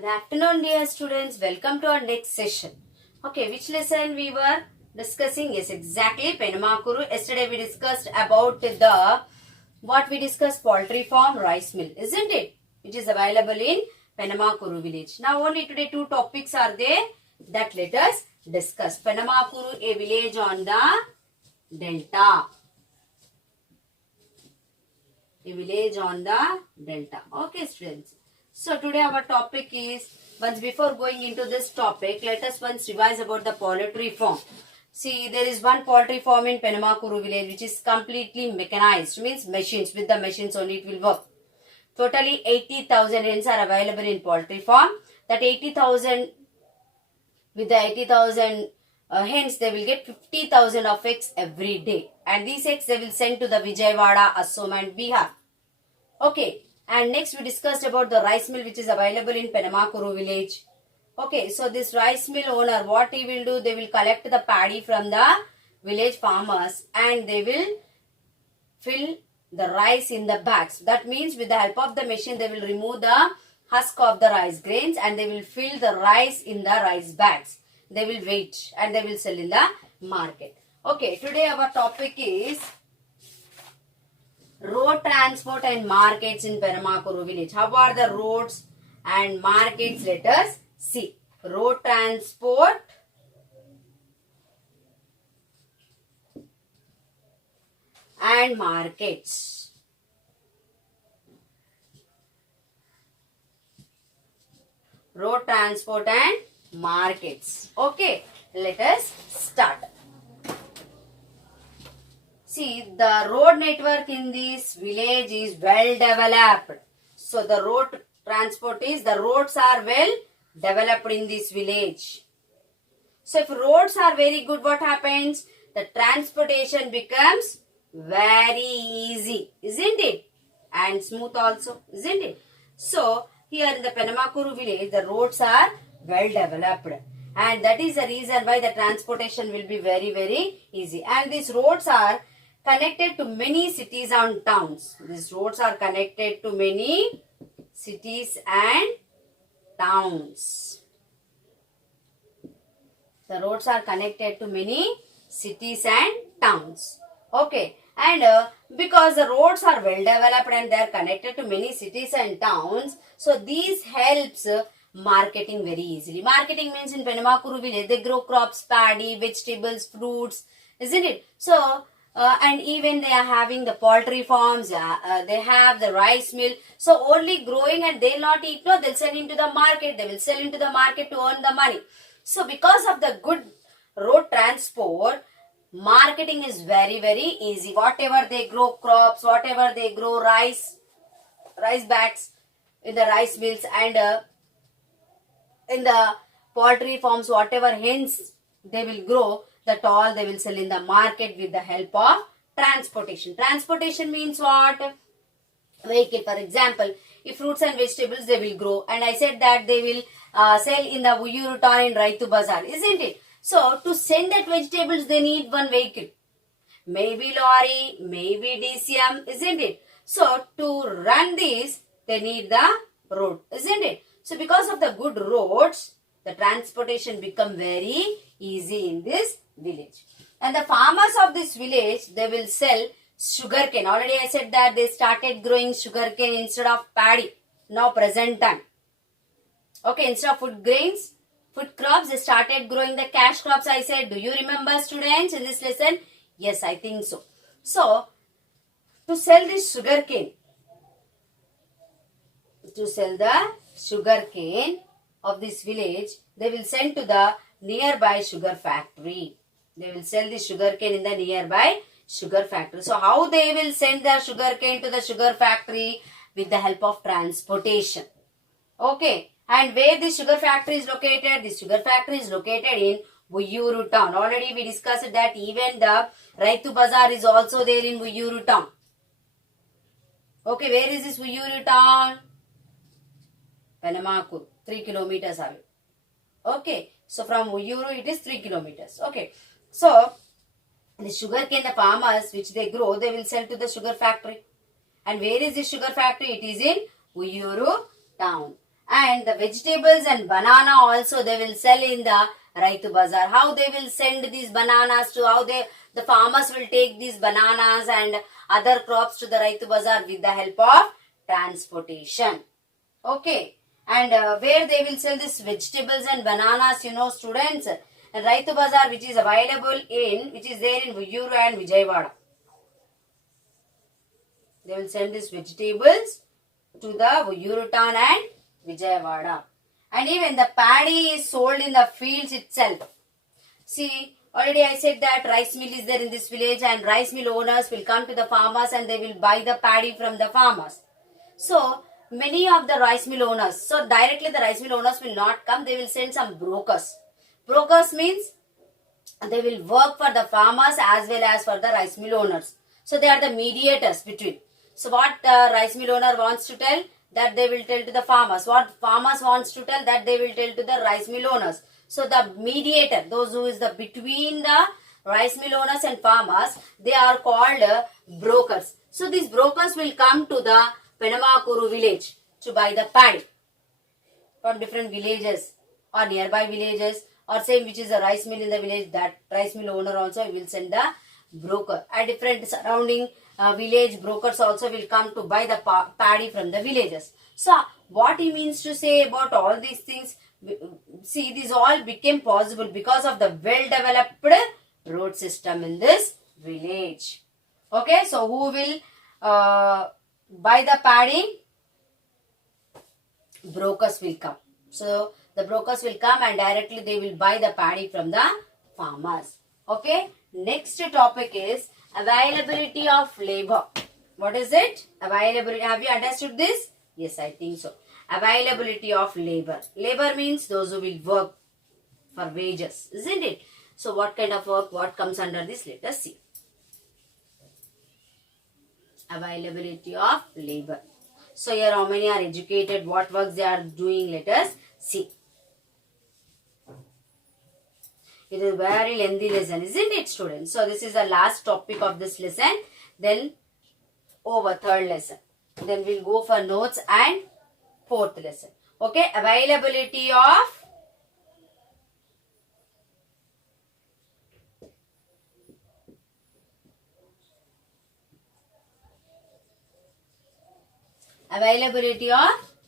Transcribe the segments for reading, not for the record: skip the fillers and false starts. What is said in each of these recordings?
Good afternoon, dear students. Welcome to our next session. Okay, which lesson we were discussing? Yes, exactly. Penamakuru. Yesterday we discussed about what we discussed, poultry farm, rice mill, isn't it? Which is available in Penamakuru village. Now only today two topics are there that let us discuss. Penamakuru, a village on the delta. A village on the delta. Okay, students. So today our topic is, once before going into this topic, let us once revise about the poultry farm. See, there is one poultry farm in Penamakuru village which is completely mechanized, means machines, with the machines only it will work. Totally 80,000 hens are available in poultry farm. That 80,000, with the 80,000 hens, they will get 50,000 of eggs every day. And these eggs they will send to the Vijayawada, Assam and Bihar. Okay. And next we discussed about the rice mill which is available in Penamakuru village. Okay, so this rice mill owner, what he will do, they will collect the paddy from the village farmers and they will fill the rice in the bags. That means with the help of the machine, they will remove the husk of the rice grains and they will fill the rice in the rice bags. They will wait and they will sell in the market. Okay, today our topic is road transport and markets in Penamakuru village. How are the roads and markets? Let us see. Road transport and markets. Road transport and markets. Okay, let us start. See, the road network in this village is well developed. So, the road transport is, the roads are well developed in this village. So, if roads are very good, what happens? The transportation becomes very easy, isn't it? And smooth also, isn't it? So, here in the Penamakuru village, the roads are well developed. And that is the reason why the transportation will be very easy. And these roads are connected to many cities and towns. These roads are connected to many cities and towns. The roads are connected to many cities and towns. Okay. And because the roads are well developed and they are connected to many cities and towns, so these helps marketing very easily. Marketing means in Penamakuru village, they grow crops, paddy, vegetables, fruits, isn't it? So, and even they are having the poultry farms, they have the rice mill. So only growing and they'll not eat, no, they'll sell into the market. They will sell into the market to earn the money. So because of the good road transport, marketing is very easy. Whatever they grow crops, whatever they grow rice bags in the rice mills and in the poultry farms, whatever hens they will grow, that all they will sell in the market with the help of transportation. Transportation means what? Vehicle. For example, if fruits and vegetables they will grow, and I said that they will sell in the Uyuru town in Raitu Bazaar, isn't it? So, to send that vegetables, they need one vehicle. Maybe lorry, maybe DCM, isn't it? So, to run this, they need the road, isn't it? So, because of the good roads, the transportation become very easy in this village. And the farmers of this village, they will sell sugarcane. Already I said that they started growing sugarcane instead of paddy. Now present time. Okay, instead of food grains, food crops, they started growing the cash crops, I said. Do you remember, students, in this lesson? Yes, I think so. So, to sell this sugarcane, of this village, they will send to the nearby sugar factory. They will sell the sugarcane in the nearby sugar factory. So, how they will send the sugarcane to the sugar factory? With the help of transportation. Okay. And where the sugar factory is located? The sugar factory is located in Uyuru town. Already we discussed that even the Raitu Bazaar is also there in Uyuru town. Okay, where is this Uyuru town? Penamakuru. 3 kilometers away. Okay, so from Uyuru it is 3 kilometers. Okay, so the sugarcane, the farmers which they grow, they will sell to the sugar factory. And where is this sugar factory? It is in Uyuru town. And the vegetables and banana also they will sell in the Raitu Bazaar. How they will send these bananas to, how the farmers will take these bananas and other crops to the Raitu Bazaar with the help of transportation. Okay. And where they will sell these vegetables and bananas, you know, students, and Raitu Bazaar which is available in, which is there in Vuyuru and Vijayawada. They will send these vegetables to the Vuyuru town and Vijayawada. And even the paddy is sold in the fields itself. See, already I said that rice mill is there in this village, and rice mill owners will come to the farmers and they will buy the paddy from the farmers. So, many of the rice mill owners, so directly the rice mill owners will not come, they will send some brokers. Brokers means they will work for the farmers as well as for the rice mill owners. So, they are the mediators between. So, what rice mill owner wants to tell, that they will tell to the farmers. What farmers wants to tell, that they will tell to the rice mill owners. So, the mediator, those who is the between the rice mill owners and farmers, they are called brokers. So, these brokers will come to the Penamakuru village to buy the paddy from different villages or nearby villages, or same which is a rice mill in the village, that rice mill owner also will send the broker. At different surrounding village, brokers also will come to buy the paddy from the villages. So, what he means to say about all these things, see, these all became possible because of the well-developed road system in this village. Okay, so who will buy the paddy? Brokers will come. So, the brokers will come and directly they will buy the paddy from the farmers. Okay, next topic is availability of labor. What is it? Availability. Have you understood this? Yes, I think so. Availability of labor. Labor means those who will work for wages, isn't it? So, what kind of work, what comes under this? Let us see. Availability of labor. So, here how many are educated, what works they are doing, let us see. It is a very lengthy lesson, isn't it, students? So, this is the last topic of this lesson. Then, over third lesson. Then, we'll go for notes and fourth lesson. Okay, availability of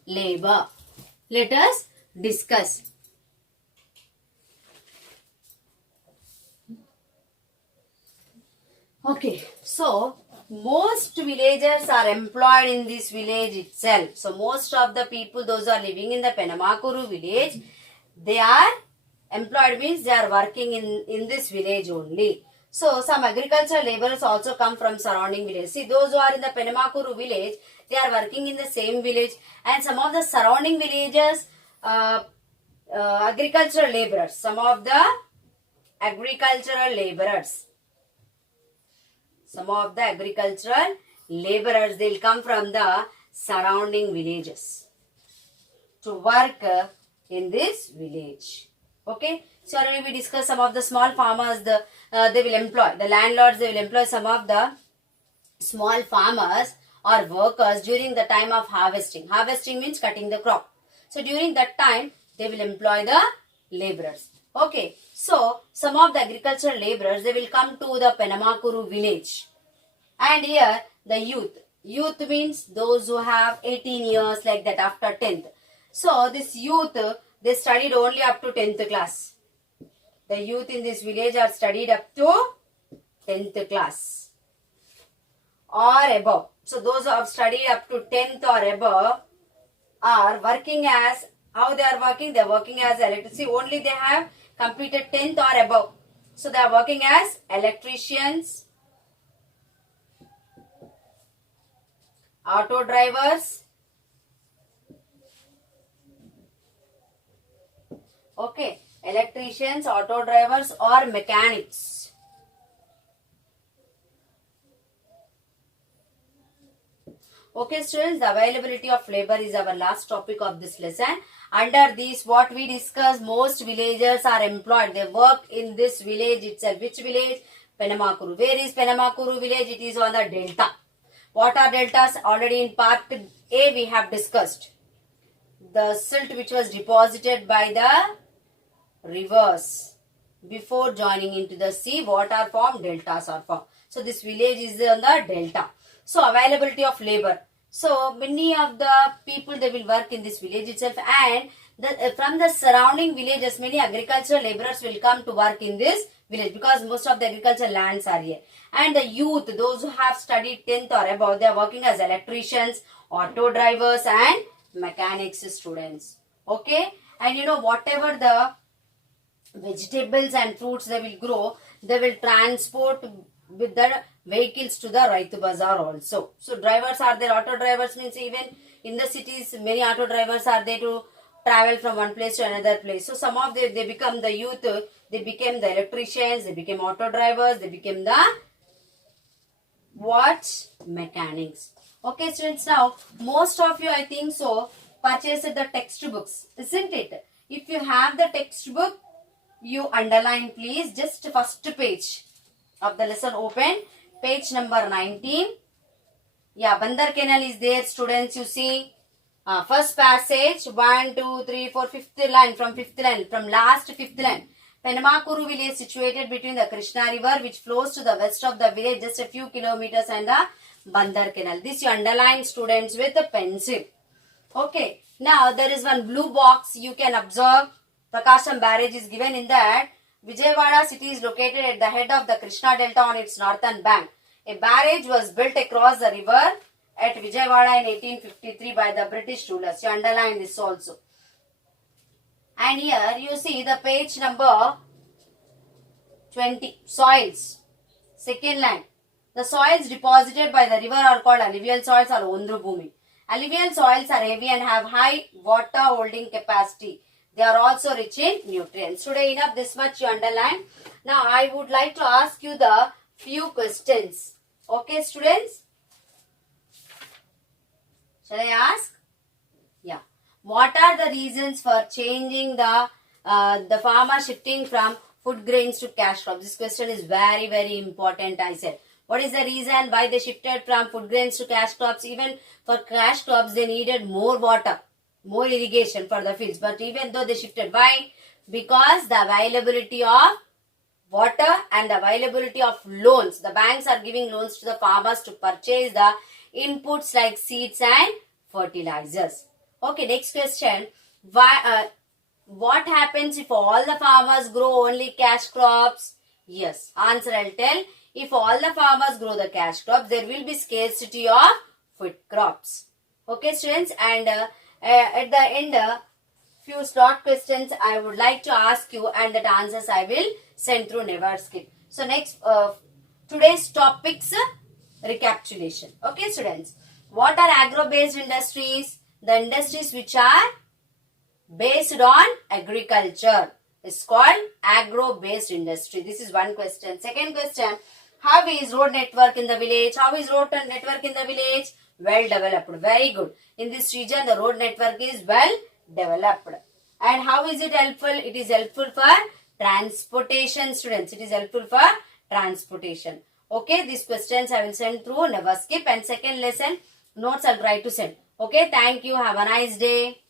labor. Let us discuss. Okay, so most villagers are employed in this village itself. So most of the people, those are living in the Penamakuru village, they are employed, means they are working in this village only. So some agricultural laborers also come from surrounding villages. See, those who are in the Penamakuru village, they are working in the same village, and some of the surrounding villages, agricultural laborers, some of the agricultural laborers. Some of the agricultural laborers, they will come from the surrounding villages to work in this village. Okay. So, already we discussed some of the small farmers, they will employ, the landlords, they will employ some of the small farmers or workers during the time of harvesting. Harvesting means cutting the crop. So, during that time, they will employ the laborers. Okay. So, some of the agricultural laborers, they will come to the Penamakuru village. And here, the youth. Youth means those who have 18 years, like that, after 10th. So, this youth, they studied only up to 10th class. The youth in this village are studied up to 10th class or above. So, those who have studied up to 10th or above are working as, how they are working? They are working as electricity. Only they have completed 10th or above. So, they are working as electricians, auto drivers. Okay, electricians, auto drivers or mechanics. Okay, students, the availability of labor is our last topic of this lesson. Under this, what we discuss, most villagers are employed. They work in this village itself. Which village? Penamakuru. Where is Penamakuru village? It is on the delta. What are deltas? Already in part A we have discussed. the silt which was deposited by the rivers before joining into the sea. What are formed? Deltas are formed. So this village is on the delta. So availability of labor. So many of the people, they will work in this village itself, and from the surrounding villages, many agricultural laborers will come to work in this village because most of the agricultural lands are here. And the youth, those who have studied 10th or above, they are working as electricians, auto drivers and mechanics students. Okay, and you know, whatever the vegetables and fruits they will grow, they will transport with the vehicles to the Raitu Bazaar also. So drivers are there, auto drivers means even in the cities many auto drivers are there to travel from one place to another place. So some of they become the youth, they became the electricians, they became auto drivers, they became the what? Mechanics. Okay students, now most of you, I think so, purchased the textbooks, isn't it? If you have the textbook, you underline please, just first page of the lesson open, page number 19. Yeah, Bandar Canal is there students, you see. First passage, 1, 2, 3, 4, fifth line, from last fifth line. Penamakuru village situated between the Krishna river which flows to the west of the village just a few kilometers, and the Bandar Canal. This you underline students with a pencil. Okay, now there is one blue box you can observe. Prakasam barrage is given in that. Vijayawada city is located at the head of the Krishna Delta on its northern bank. A barrage was built across the river at Vijayawada in 1853 by the British rulers. You underline this also. And here you see the page number 20, soils. Second line. The soils deposited by the river are called alluvial soils or Ondru Bhumi. Alluvial soils are heavy and have high water holding capacity. They are also rich in nutrients. Today enough, this much you underline. Now I would like to ask you the few questions. Okay students? Shall I ask? Yeah. What are the reasons for changing the farmer shifting from food grains to cash crops? This question is very, very important, I said. What is the reason why they shifted from food grains to cash crops? Even for cash crops, they needed more water, more irrigation for the fields. But even though they shifted, why? Because the availability of water and the availability of loans. The banks are giving loans to the farmers to purchase the inputs like seeds and fertilizers. Okay, next question. Why? What happens if all the farmers grow only cash crops? Yes, answer I'll tell. If all the farmers grow the cash crops, there will be scarcity of food crops. Okay, students, and at the end, few short questions I would like to ask you, and that answers I will send through Never Skip. So next, today's topics recapitulation. Okay, students, what are agro-based industries? The industries which are based on agriculture is called agro-based industry. This is one question. Second question, how is road network in the village? How is road network in the village? Well developed. Very good. In this region, the road network is well developed. And how is it helpful? It is helpful for transportation, students. It is helpful for transportation. Okay, these questions I will send through Never Skip, and second lesson notes I'll try to send. Okay, thank you. Have a nice day.